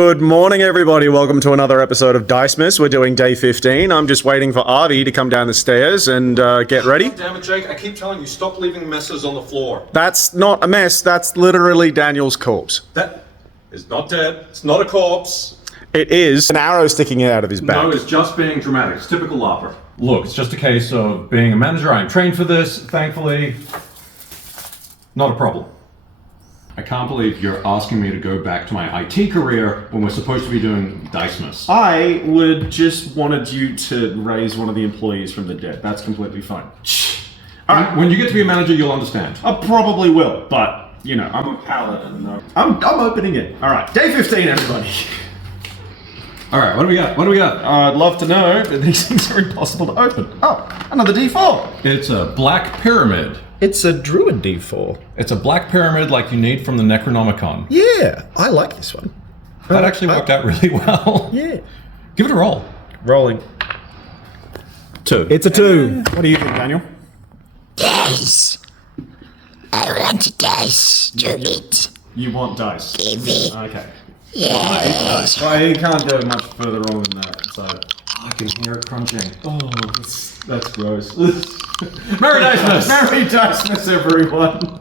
Good morning, everybody. Welcome to another episode of Dicemas. We're doing day 15. I'm just waiting for Avi to come down the stairs and get ready. Damn it, Jake. I keep telling you, stop leaving messes on the floor. That's not a mess. That's literally Daniel's corpse. That is not dead. It's not a corpse. It is an arrow sticking out of his back. No, it's just being dramatic. It's typical Lauper. Look, it's just a case of being a manager. I'm trained for this, thankfully. Not a problem. I can't believe you're asking me to go back to my IT career when we're supposed to be doing Dicemas. I would just wanted you to raise one of the employees from the dead. That's completely fine. When you get to be a manager, you'll understand. I probably will, but, you know, I'm a paladin. No. I'm opening it. All right, day 15, everybody. All right, what do we got? What do we got? I'd love to know, but these things are impossible to open. Oh, another D4. It's a black pyramid. It's a druid D4. It's a black pyramid like you need from the Necronomicon. Yeah, I like this one. That actually worked out really well. Yeah. Give it a roll. Rolling. 2. It's a 2. What do you think, Daniel? Dice. I want dice. Do it. You want dice. Give it. Okay. Yes. Well, you can't go much further wrong than that, so... I can hear it crunching. Oh, that's gross. Merry Dicemas! Merry Dicemas, everyone!